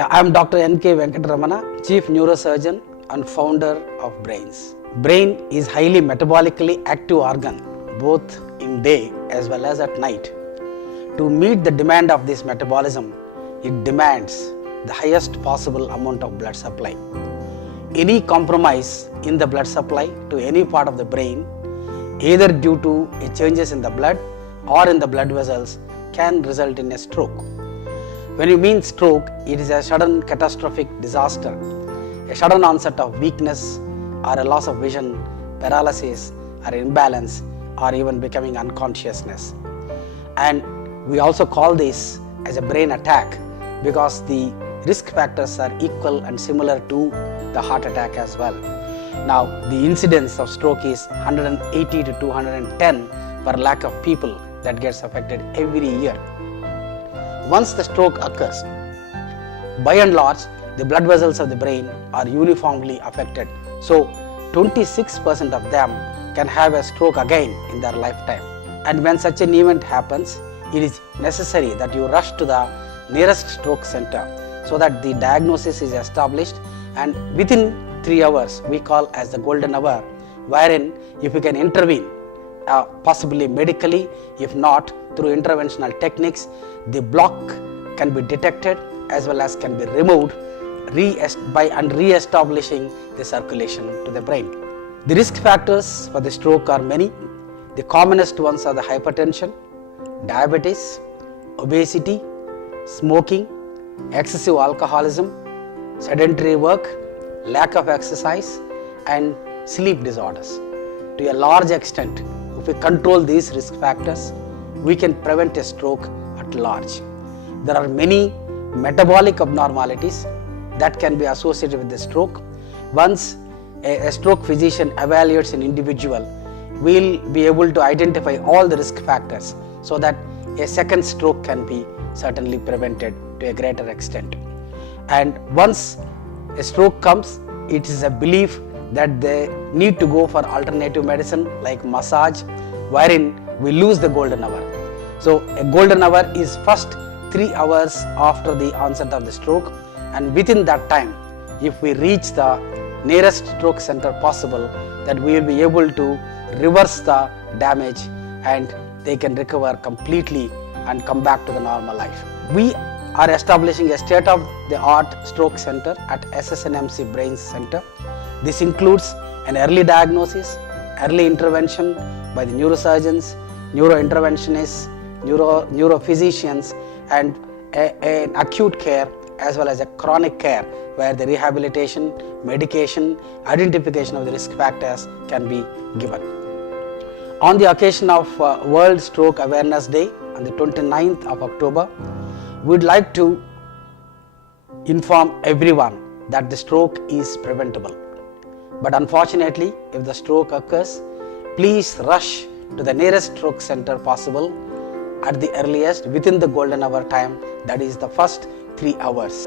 I am Dr NK Venkataramana, Chief Neurosurgeon and founder of BRAINS. Brain is highly metabolically active organ both in day as well as at night. To meet the demand of this metabolism, it demands the highest possible amount of blood supply. Any compromise in the blood supply to any part of the brain, either due to changes in the blood or in the blood vessels, can result in a stroke. When you mean stroke, it is a sudden catastrophic disaster, a sudden onset of weakness or a loss of vision, paralysis or imbalance, or even becoming unconsciousness. And we also call this as a brain attack because the risk factors are equal and similar to the heart attack as well. Now, the incidence of stroke is 180 to 210 per lakh of people that gets affected every year. Once the stroke occurs, by and large, the blood vessels of the brain are uniformly affected. So, 26% of them can have a stroke again in their lifetime. And when such an event happens, it is necessary that you rush to the nearest stroke center so that the diagnosis is established, and within 3 hours we call as the golden hour, wherein if you can intervene, possibly medically, if not through interventional techniques, the block can be detected as well as can be removed by re-establishing the circulation to the brain. The risk factors for the stroke are many. The commonest ones are the hypertension, diabetes, obesity, smoking, excessive alcoholism, sedentary work, lack of exercise, and sleep disorders. To a large extent, if we control these risk factors, we can prevent a stroke at large. There are many metabolic abnormalities that can be associated with the stroke. Once a stroke physician evaluates an individual, we will be able to identify all the risk factors so that a second stroke can be certainly prevented to a greater extent. And once a stroke comes, it is a belief that they need to go for alternative medicine like massage, wherein we lose the golden hour. So a golden hour is first 3 hours after the onset of the stroke, and within that time, if we reach the nearest stroke center possible, that we will be able to reverse the damage and they can recover completely and come back to the normal life. We are establishing a state-of-the-art stroke center at SSNMC BRAINS Center. This includes an early diagnosis, early intervention by the neurosurgeons, neurointerventionists, neurophysicians, and an acute care as well as a chronic care where the rehabilitation, medication, identification of the risk factors can be given. On the occasion of World Stroke Awareness Day on the 29th of October, we would like to inform everyone that the stroke is preventable. But unfortunately, if the stroke occurs, please rush to the nearest stroke center possible at the earliest within the golden hour time, that is the first 3 hours.